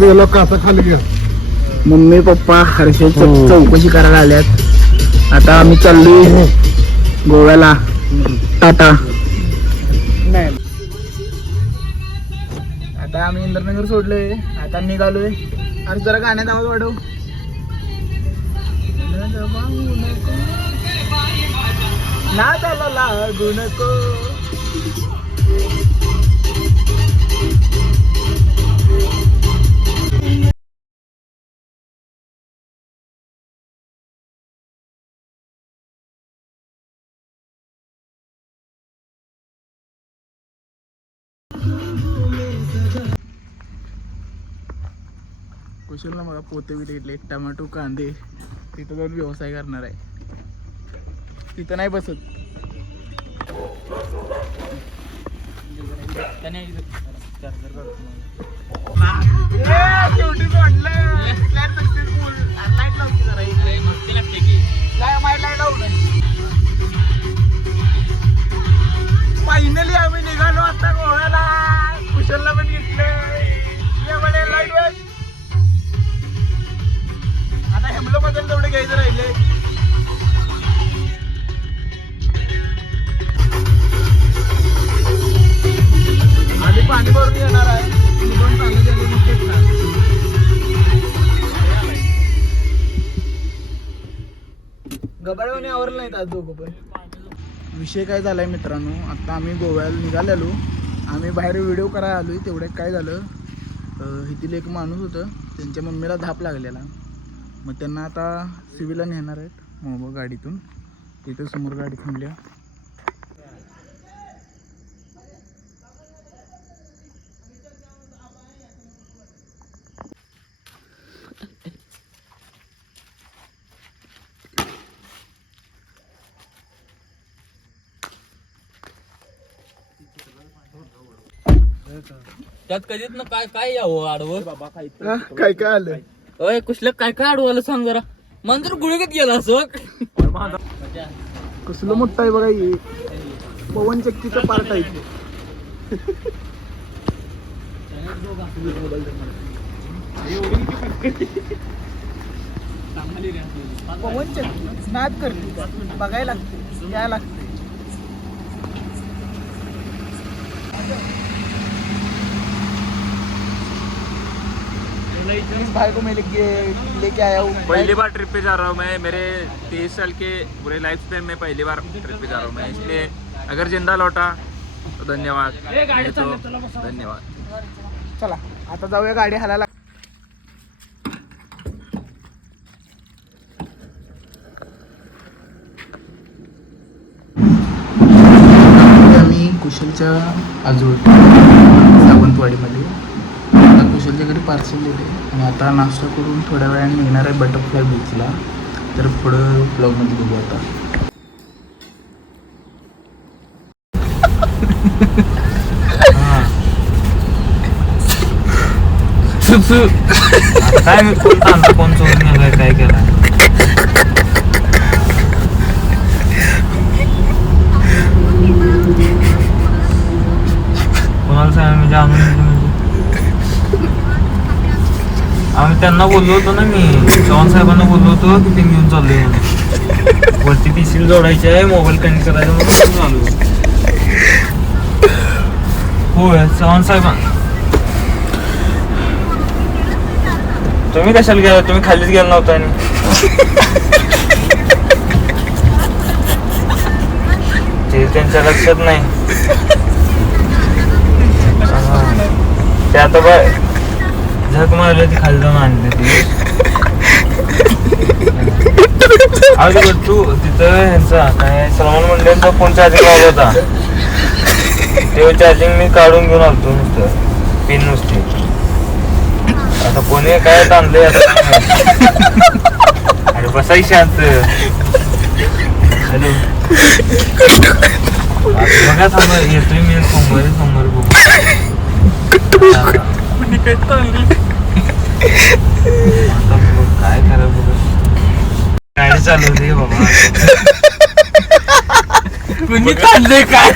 लोक आता खाली घ्या. मम्मी पप्पा हर्षद चौकशी करायला आल्यात. आता आम्ही चाललोय गोव्याला. टाटा. आता आम्ही इंद्रनगर सोडलोय. आता निघालोय. आणि जरा गाण्यात आवाज वाढव. ना त्याला लागू नको. कुशलला मला पोते बिटे घेतले. टमाटो कांदे. तिथं जाऊन व्यवसाय करणार आहे. तिथं नाही बसत. फायनली आम्ही निघालो आता गोव्याला. कुशलला पण घेतलं. आता हेमलो बद्दल तेवढे घ्यायचं राहिले. आधी पाणी भरून येणार आहे. गबाळवाने आवरलं नाहीत आज दोघं पण. विषय काय झालाय मित्रांनो, आता आम्ही गोव्याला निघालेलो. आम्ही बाहेर व्हिडिओ करायला आलोय. तेवढे काय झालं, इथील एक माणूस होतं, त्यांच्या मम्मीला धाप लागलेला. मग त्यांना आता सिव्हिलला नेणार आहेत मोबा गाडीतून. तिथे समोर गाडी थांबल्या. त्यात कधीच ना काय काय यावं आडवं बाबा. काय काय आलं. अय कुठलं काय काय आडवलं सांग जरा. मन जर गुळगत गेला असं. कसलं मोठं आहे बघा हे. पवन चक्कीचं पार्ट आहे. पवन चक्की स्नॅप करते. बघायला लागते. यायला लागते. इस भाई को मैं लेके आया हूँ. पहली बार ट्रिप पे जा रहा हूँ मैं. मेरे 23 साल के पूरे लाइफ पे मैं पहली बार ट्रिप पे जा रहा हूँ मैं. इसलिए अगर जिंदा लौटा तो धन्यवाद. नहीं तो धन्यवाद. चला आता जाऊया गाडी हालायला. आम्ही कुशलच्या आजोळ सावंतवाडीमध्ये. आता कुशलच्या घरी पार्सल दिले आणि आता नाश्ता करून थोड्या वेळाने निघणार आहे बटरफ्लाय बीचला. तर पुढं ब्लॉगमध्ये बघू आता. काय मी बोलता कोण चोरून गेलाय काय केलं. कोणाला सांग म्हणजे आम्ही त्यांना बोललो होतो ना. मी चव्हाण साहेबांना बोललो होतो की ते घेऊन चाललोय म्हणून. वरती पीसील जोडायचे आहे, मोबाईल कनेक्ट करायचा म्हणून चालू. होय चव्हाण साहेबांना. तुम्ही कशाला गेला. तुम्ही खालीच गेला नव्हता. आणि ते त्यांच्या लक्षात नाही. ते आता बाय झक मारलं ती खाली जाऊन आणले ती. तू तिथं ह्यांचा काय सलमान मंडळांचा फोन चार्जिंग लावला होता. ते चार्जिंग मी काढून घेऊन आलतो नुसतं पिन नुसती. आता कोणी काय आणलंय आता. अरे बसाई शांत. हॅलो बघा थांबा येतोय मी सोमवारी बघू. काय करा बघ. गाडी चालवते बाबा. कुणी चाललंय काय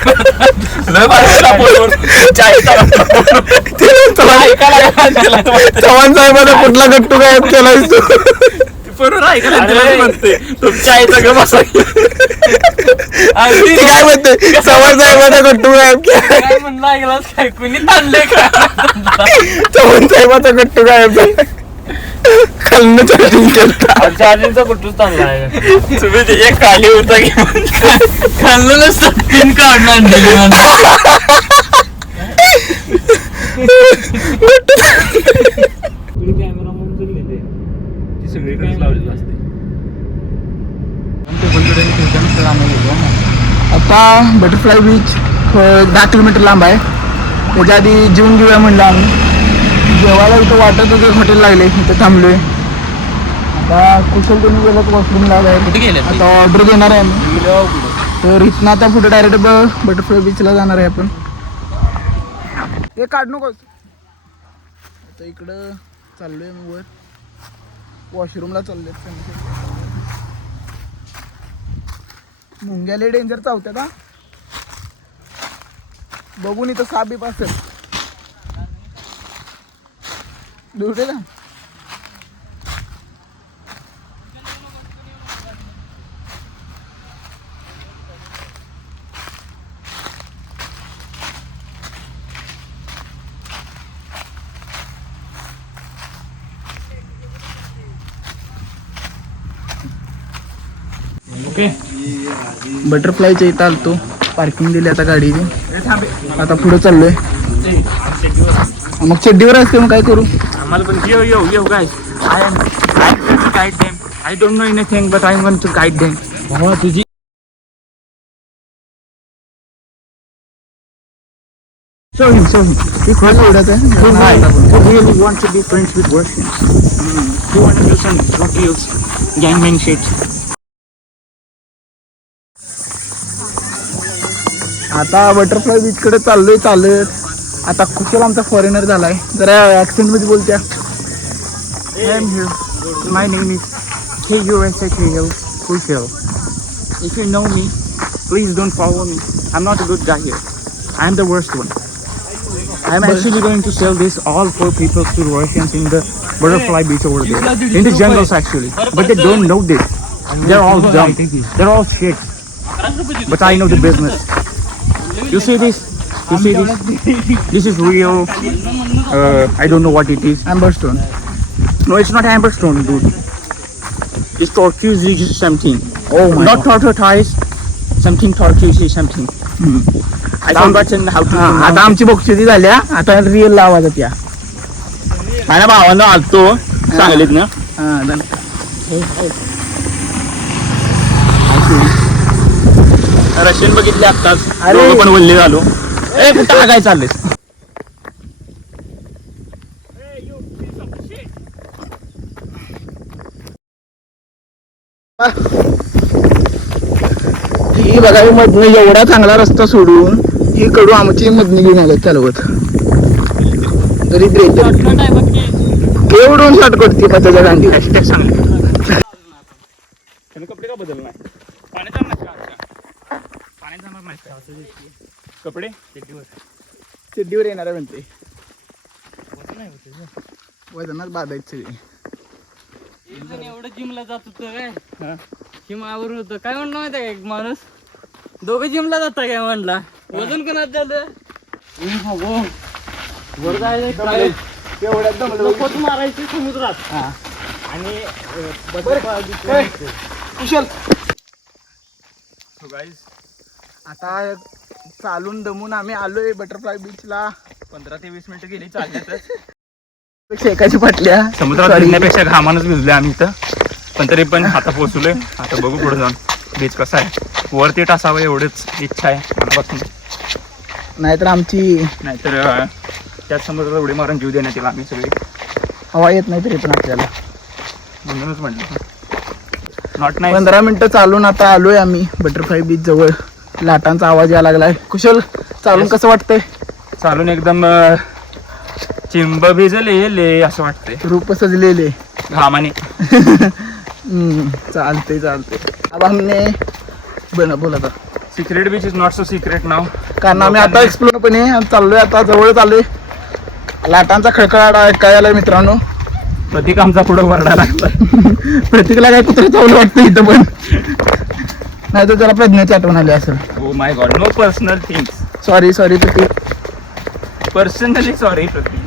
लय भारी फोनवर चव्हाण साहेबांना कुठला गट्टू गायब केलाय तू बरोबर ऐकायला म्हणते तुमच्या आईचा ग बसा ती काय म्हणते चव्हाण साहेबांना गट्टू गायब केलाय काय म्हणलं ऐकलास काय कुणी चाललंय काय चव्हाण साहेबाचा गट्टू गायब झालाय खालनं चार्जिंग केलं चार्जिंगचा कुठूच चांगला आहे तुम्ही त्याच्या खाली होता की खाल्लं नसतं पिन काढून आणलेली मला कॅमेरामन जर नेते ती सगळीकडे लावलेली असते आता बटरफ्लाय बीच 10 किलोमीटर लांब आहे. त्याच्या आधी जेवून घेऊया म्हणलं आम्ही. जेवायला इथं वाटत होतं हॉटेल लागले, इथं थांबलोय. आता कुशल तुम्ही गेलं वॉशरूमला कुठे गेले आता ऑर्डर देणार आहे आम्ही. तर इथनं आता पुढे डायरेक्ट बटरफ्लाय बीचला जाणार आहे आपण. हे काढ नकोस. आता इकडं चाललोय मी वर वॉशरूमला चाललोय. मुंग्याले डेंजर चावत्यात हा. बघून इथं साप बीप असेल दुटे का. ओके बटरफ्लायच्या इथं आलतो. पार्किंग दिली आता गाडीची. आता पुढे चाललोय. मग चड्डीवर असते मग काय करू. आम्हाला पण yo guys I am to guide them. I don't know anything but I want to guide them. भावा तुझी Show him. He quite old at You really want to be friends with Russians. You want to do some drug deals, gangman shit. आता butterfly beach कडे चाललोय चालत. आता कुशल आमचा foreigner झालाय. जरा ऍक्सेंट मध्ये बोलत्या. I am here. My name is KUSHAL Kushal. If you know me, please don't follow me. I'm not a good guy here. I'm the worst one. I'm actually going to sell this all for people to Russians in the butterfly beach over there. In the jungles actually. But they don't know this. They're all dumb. They're all shit. But I know the business. You see this? This is real. I don't know what it is. Amberstone. No, it's not amberstone, dude. It's turquoise something. Oh my Not tortoise. Something turquoise something. I forgotten how to आता pronounce. आमची बक्षिसी झाल्या. आता real आवाजात या. माझ्या भावानं आलतो सांगलीत ना. रशियन बघितले आत्ताच. अरे. दोघं पण वल्ले झालो. ए कुठं काय चाललंय. ही बघा ही मधनं एवढा चांगला रस्ता सोडून ही कडू आमची मधनी घेऊन आले चालवत. तरी केवढून शॉर्ट करते का त्याच्या गांधी. कपडे का बदल नाही. पाण्यात जाणार नाही. कपडे चड्डीवर येणार आहे म्हणते. वजनात बाधायचं सगळे. एवढं जिमला जात होतं काय. जिमावर होतं काय म्हणलं माहिती आहे का माणूस. दोघं जिमला जाता काय म्हणला. वजन कोणात झालं. वर जायचं पोट मारायचे समुद्रात. आणि कुशल आता चालून दमून आम्ही आलोय बटरफ्लाय बीचला. 15 ते 20 मिनिटं गेली चालल्यातच. शेकाची पाटल्या समुद्रात भिजण्यापेक्षा घामानच भिजले आम्ही इथं. पण तरी पण आता पोहोचलोय. आता बघू पुढे जाऊन बीच कसा आहे. वरती टासावं एवढीच इच्छा आहे मनापासून. नाहीतर आमची नाहीतर त्याच समुद्रात उडी मारून जीव देण्यात येईल आम्ही सगळे. हवा येत नाही तरी पण आपल्याला. म्हणूनच म्हटलं नॉट नाही. 15 मिनिटं चालून आता आलोय आम्ही बटरफ्लाय बीच जवळ. लाटांचा आवाज यायला लागलाय. कुशल चालून कसं वाटतंय. चालून एकदम चिंब भिजले असं वाटतंय रूप सजलेले घामाने. चालते अब हमने बोला था secret beach is not so secret now. कारण आम्ही आता एक्सप्लोर पण चाललोय, आता जवळ चाललोय. लाटांचा खळखळाट ऐकायला आलाय मित्रांनो. प्रतीक आमचा पुढे वरडा लागला. प्रत्येकाला काय कुत्र चावलं वाटतं इथं पण. नाही तर त्याला प्रज्ञाची आठवण आली असेल. Oh my god, no personal things. Sorry Prateek. Personally sorry Prateek.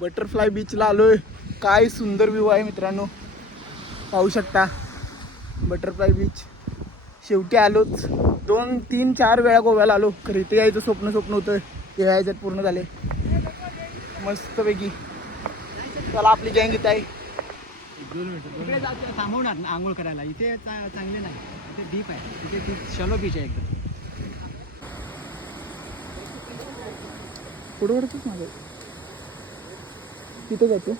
Butterfly बीचला आलोय. काय सुंदर व्ह्यू आहे मित्रांनो, पाहू शकता. बटरफ्लाय बीच शेवटी आलोच. 2, 3, 4 वेळा गोव्याला आलो. खरं इथे यायचं स्वप्न होतं, ते यायच्यात पूर्ण झाले. मस्तपैकी. चला आपली गँग इथं आहे. इकडे थांबवणार ना आंघोळ करायला. इथे चांगले नाही, इथे डीप आहे, इथे शॅलो बीच आहे एकदम. पुढे वरतच माझं तिथं जातो.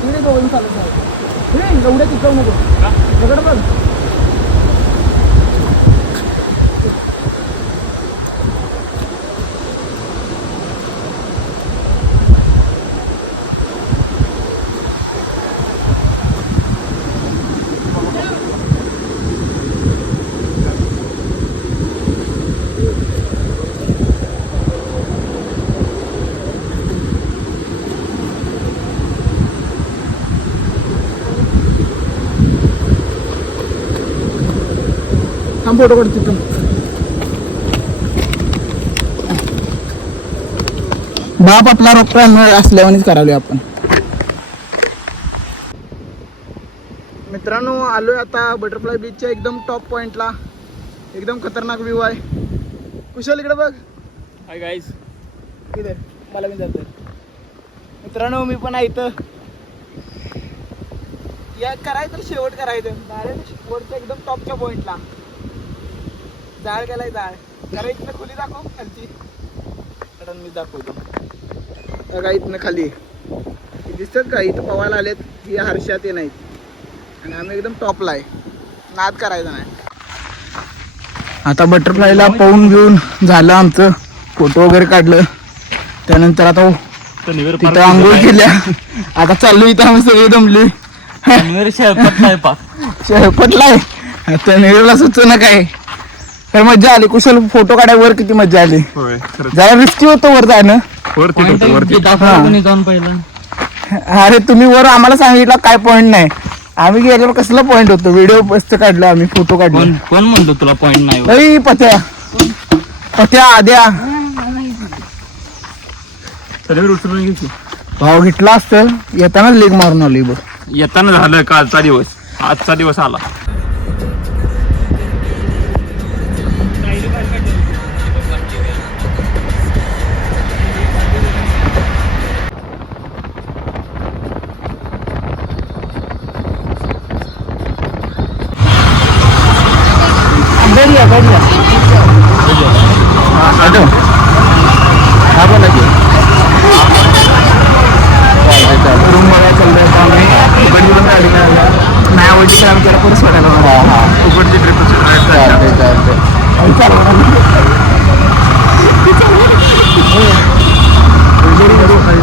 तिकडे जाऊन चालत नाही. एवढ्या तिथं नको दगड बघ. थांब फोटो काढ तिथून. बाप आपला रोखा असल्यावानीच करावले आपण. मित्रांनो आलोय आता बटरफ्लाय बीचच्या एकदम टॉप पॉइंटला. एकदम खतरनाक व्ह्यू आहे. कुशल इकडे बघ. Hi guys. इथे मला मी जातोय. मित्रांनो मी पण आहे इथं. या करायचं तर शेवट करायचं डायरेक्ट वरच्या एकदम टॉपच्या पॉइंटला. जाळ गेलाय जाळ. जरा इथनं खोली दाखव खालची. कारण मी दाखवतो बघा इथनं खाली दिसतात का. इथं पवायला आलेत ही हर्षात ये नाहीत. आणि आम्ही एकदम टॉपला आहे. नाद करायचा नाही. आता बटरफ्लायला पाहून घेऊन झालं आमचं. फोटो वगैरे काढलं. त्यानंतर आता तिथं आंघोळ केल्या. आता चाललो इथं आम्ही सगळे दमली. शेळपटलाय आता निघाला सुचना काय. तर मज्जा आली. कुशल फोटो काढाय वर किती मज्जा आली. जरा रिस्की होतं वर जाणं. जाऊन पहिलं. अरे तुम्ही वर आम्हाला सांगितलं काय पॉइंट नाही. आम्ही गेल्यावर कसला पॉइंट होतो. व्हिडिओ मस्त काढला आम्ही, फोटो काढले. कोण म्हणतो तुला पॉइंट नाही? अरे पत्या आद्या उचलून घ्यायची. भाव घेतला असतं. येतानाच लेग मारून आली बघ. येताना झालं कालचा दिवस, आजचा दिवस आला. रूम बघायला चाललोय आता आम्ही. उघडची गाडी करायला नाही आवडली तर आम्ही त्याला परत सोडायला. उघडची ट्रिप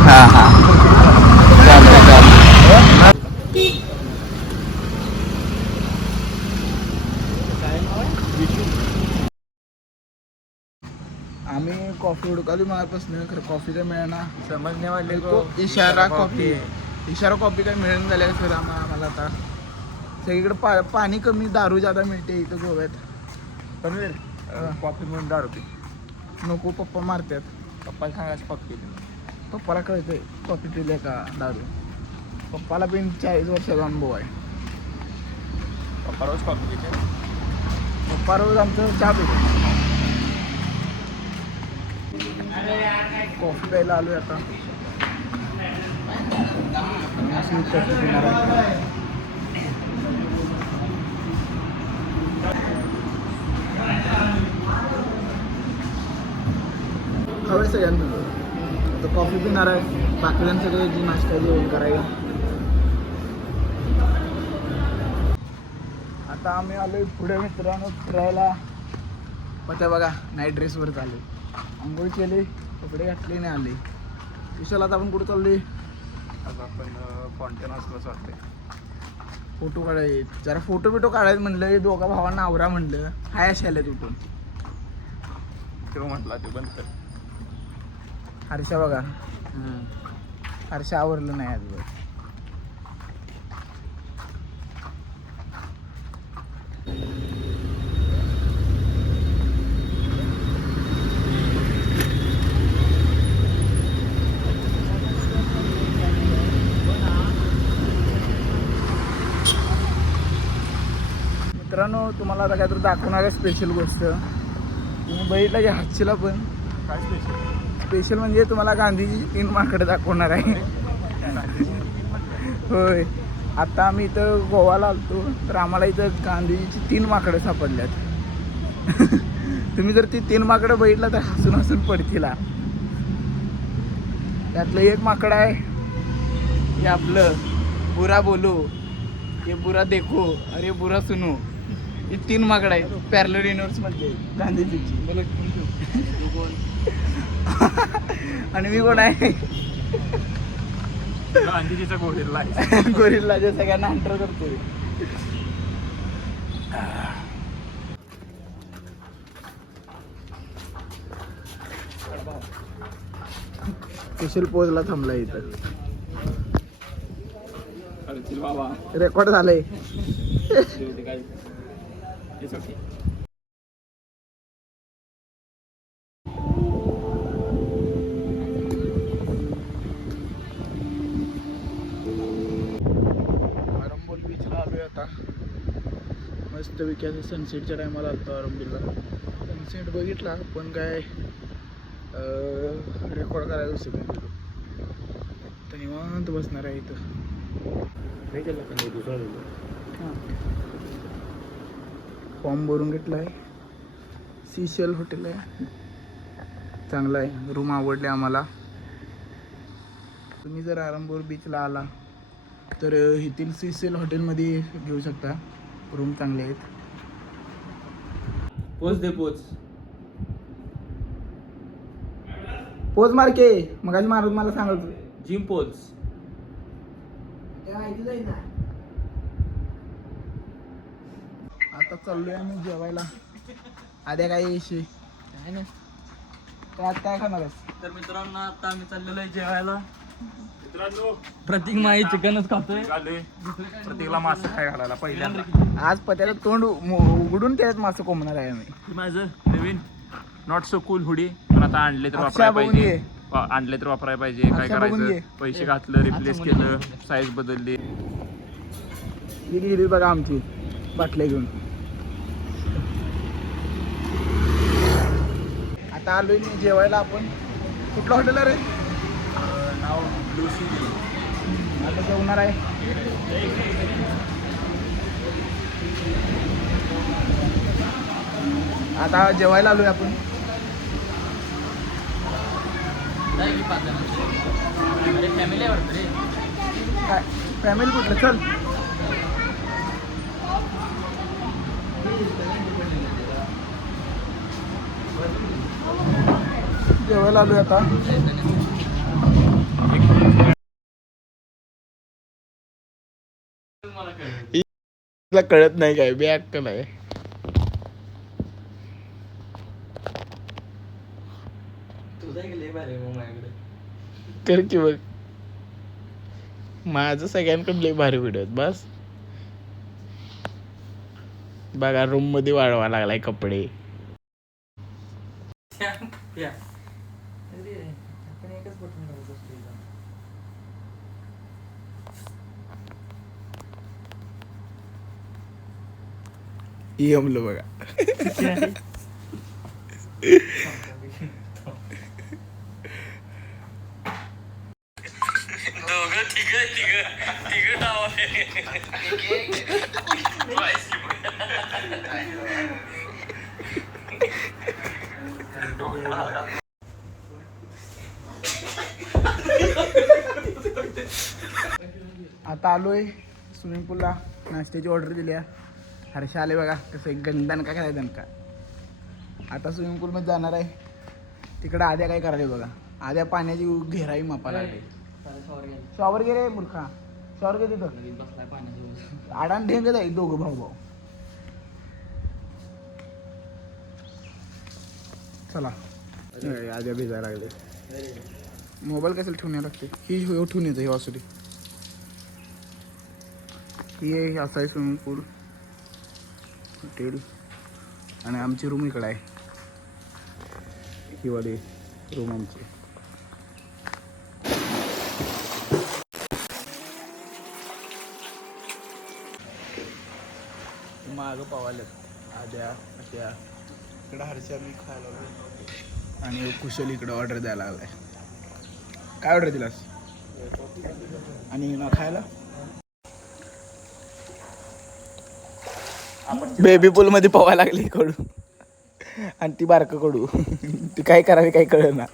हां हां आम्ही कॉफी हुडकाली मागपासून. खरं कॉफी काय मिळेना. समजणे वाले इशारा कॉफी काय मिळून झाले सर आम्हाला. आता सगळीकडे पाणी कमी, दारू जादा मिळते इथं गोव्यात. पनवेल कॉफी म्हणून दारू पी नको. पप्पा मारतात. पप्पाला सांगायचं कॉफी. पप्पाला कळतंय कॉफी पिले का दारू. पप्पाला पण 40 वर्षाचा अनुभव आहे. पप्पा रोज कॉफी पिते. पप्पा रोज आमचं चहा पितो. कॉफी प्यायला आलोय आता. कॉफी पिणार आहे. हवे सगळ्यांना. आता कॉफी पिणार आहे, बाकीजण सगळे जी नाश्ता जेवण करायला. आता आम्ही आलोय पुढे मित्रांनो फिरायला. मग ते बघा नाईट ड्रेसवर चालले, आंघोळ केली, कपडे घातले नाही आले. विशाल आता आपण कुठं चाललोय? आता आपण फॉन्टेन हाऊसलाच वाटते. फोटो काढायचे, जरा फोटो बिटो काढायचं म्हणलं. हे दोघा भावांना आवरा म्हणलं, हाय असे आले उठून. तो म्हटला ते बंद कर. हर्षा बघा, हर्षा आवरलं नाही अजून. मित्रांनो तुम्हाला आता काहीतरी दाखवणार आहे स्पेशल गोष्ट. तुम्ही बघितलं की हातशीला पण काय स्पेशल म्हणजे तुम्हाला गांधीजी 3 माकडे दाखवणार आहे. होय, आता आम्ही इथं गोवाला आलतो तर आम्हाला इथं गांधीजीची 3 माकडं सापडल्यात. तुम्ही जर ती 3 माकडं बघितलं तर हसून हसून पडतील. त्यातलं एक माकड आहे हे आपलं बुरा बोलो, हे बुरा देखो, अरे बुरा सुनो. ही 3 माकडं आहेत पॅरलर युनिव्हर्समध्ये गांधीजीची. आणि मी कोण आहे? गांधीजीचा गोरिल्ला आहे. गोरिल्ला जे सगळ्यांना हंटर करतोय. स्पेशल पोजला थांबला इथं. बाबा रेकॉर्ड झालंय. आरंबोल बीचला आलोय आता. मस्त विक्याचं सनसेटच्या टायमाला आलतो आरंबोलला. सनसेट बघितला पण काय रेकॉर्ड करायला विसरून गेलो. तर निवांत बसणार आहे इथं. फॉर्म भरून घेतला आहे. सीशेल हॉटेल आहे, चांगलं आहे. रूम आवडले आम्हाला. तुम्ही जर आरंबोल बीचला आला तर इथील सीशेल हॉटेलमध्ये घेऊ शकता. रूम चांगले आहेत. पोच दे पोच. पोच मार्के मगाशी मारून मला सांगतो. जिम पोच. आता चाललोय आम्ही जेवायला. आद्या काय येशी काय नाही. तर आज काय खाणार आहेस? तर मित्रांनो आता आम्ही चाललेलो आहे जेवायला. मित्रांनो प्रतीक माई चिकनच खातोय. प्रत्येकाला मासे काय घालायला पहिल्यांदा. आज पत्याला तोंड उघडून त्यात मासं कोंबणार आहे आम्ही. हे माझं नवीन नॉट सो कूल हुडी. पण आता आणले तर अक्षा वापरायला बघून पाहिजे. ये. आणले तर वापरायला पाहिजे. काय अक्षा बघून करायचं, ये. पैसे घातलं, रिप्लेस केलं, साईज बदलली. ही गेली बघा आमची बाटल्या घेऊन. आता आलोय मी जेवायला. आपण कुठलं हॉटेल आहे रे? नाव ब्लू सी. आता जेवणार आहे. आता जेवायला आलोय आपण. फॅमिली वाटतं रे. काय फॅमिली कुठलं? चल जेवायला आलोय आता. तुला कळत नाही काय बे अक्कल आहे. तुझा एक लेब आहे मग माझ्याकडे. कर की बघ. माझं सगळ्यांकडे लय भारी व्हिडिओ बस. बघा रूम मध्ये वाढवा लागलाय कपडे. या. अरे आपण एकच बटन दाबत असतो. जमलं बघा. तिघ नाव आता आलोय स्विमिंग पूलला. नाश्त्याची ऑर्डर दिली आहे. हर्षा आले बघा कसं एक गंधन का काय दणका. आता स्विमिंग पूलमध्ये जाणार आहे. तिकडं आद्या काय करायला बघा. आद्या पाण्याची घेराई मापायला लागली. शॉवर घे रे मूर्खा. शॉवर घे तिथं. आडान ढेंग जाईल दोघं भाऊ भाऊ. चला आद्या भिजायला लागले. मोबाईल कशाला ठेवून लागते. ही ठेवून येतं ही वासुरी. ही आहे असा आहे स्विमिंग पूल हॉटेल. आणि आमची रूम इकडं आहे. ही वाली रूम आमची. मागं पावाल्यात आद्या अशा. इकडं हर्षा मी खायला लागलो. आणि कुशल इकडं ऑर्डर द्यायला लागलाय. काय ऑर्डर दिलास? आणि ना खायला बेबी पूल मध्ये पोहायला लागली कडू. आणि ती बारकं कडू. ती काय करावी काही कळ ना.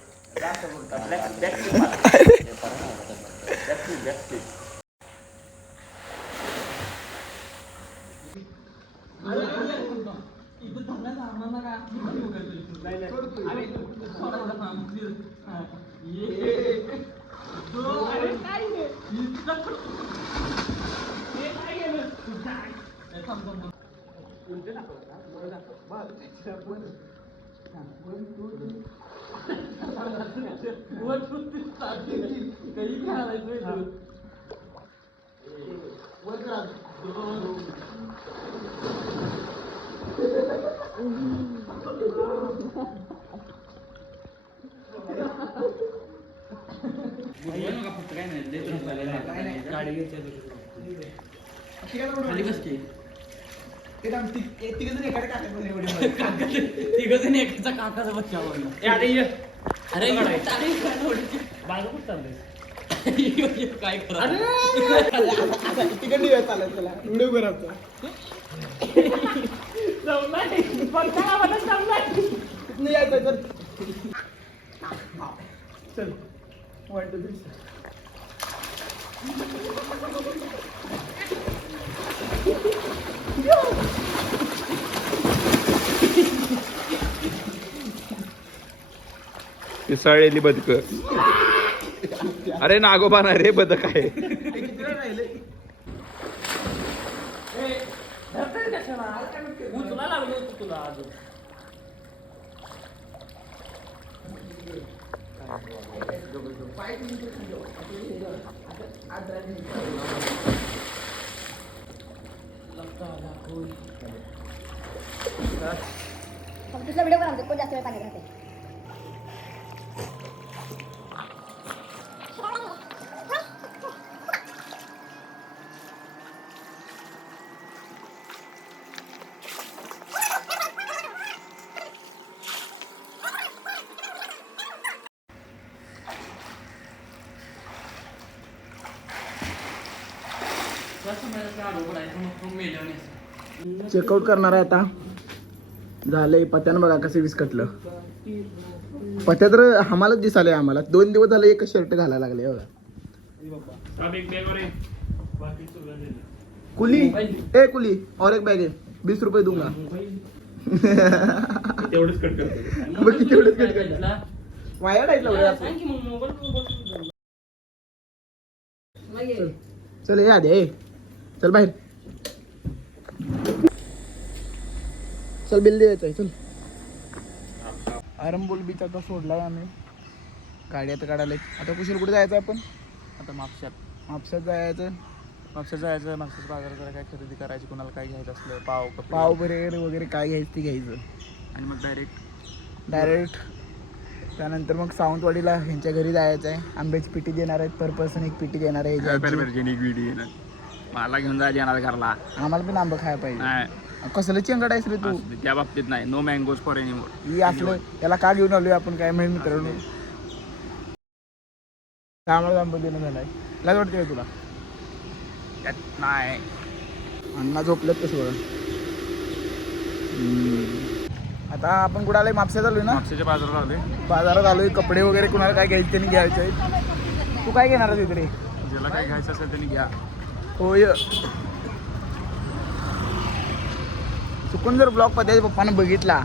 चल पिसाळलेली बदक. अरे नागोबा ना रे बदक आहे. दुसरा व्हिडिओ बनवतो कोण जास्त वेळ पाण्यात राहते. चेकआउट करणार आहे आता. झालंय. पत्यानं बघा कसं विस्कटलं. पत्या तर आम्हालाच दिसालंय. आम्हाला 2 दिवस झाले एकच शर्ट घालायला लागले बघा. कुली ए कुली और एक बॅग आहे 20 रुपये दूंगा. तेवढंच कट करतो. बघ किती एवढंच कट करतो. वाया टाईटला चल हे आधी ए चल बाहेर. चल बिल द्यायचं आहे. चल आरंबोल बीच आता सोडलाय आम्ही. गाडी आता काढायला. आता कुशल कुठे जायचं आपण? आता म्हापशात जायचं. म्हापशात बाजारात जरा काय खरेदी करायची. कोणाला काय घ्यायचं असलं पाव वगैरे काय घ्यायचं ते घ्यायचं. आणि मग डायरेक्ट त्यानंतर मग सावंतवाडीला ह्यांच्या घरी जायचं आहे. आंब्याची पिटी देणार आहेत. पर पर्सन एक पिटी देणार आहे. मला घेऊन जायला येणार घरला. आम्हाला पण आंबा खायला पाहिजे. कसलं चेंगड आहेस रे तू. त्या बाबतीत नाही. No mangoes for anymore. ही असलं याला का घेऊन आलोय आपण काय माहिती मित्रांनो. आम्हाला आंबा देणं झालाय. लाज वाटते तुला? नाही. अण्णा झोपलेत कसं बघा. आता आपण कुठं आलोय? म्हापशात आलोय ना. म्हापशाच्या बाजारात आलोय. कपडे वगैरे कुणाला काय घ्यायचे त्यांनी घ्यायचे आहेत. तू काय घेणार आहे तिकडे? ज्याला काय घ्यायचं असेल त्यांनी घ्या. होय. चुकून जर ब्लॉग पत्याच्या पप्पानं बघितला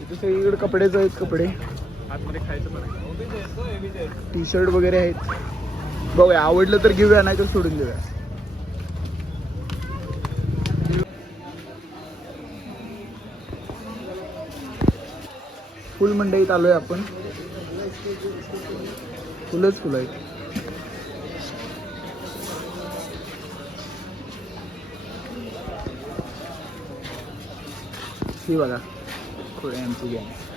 इथे सगळीकडे कपडेच आहेत. कपडे आतमध्ये खायचं पण टी शर्ट वगैरे आहेत. बघूया आवडलं तर घेऊया नाही तर सोडून देऊया. फुल मंडईत आलोय आपण. फुलच फुलं आहेत. ही बघा पुढे आमची गॅंग.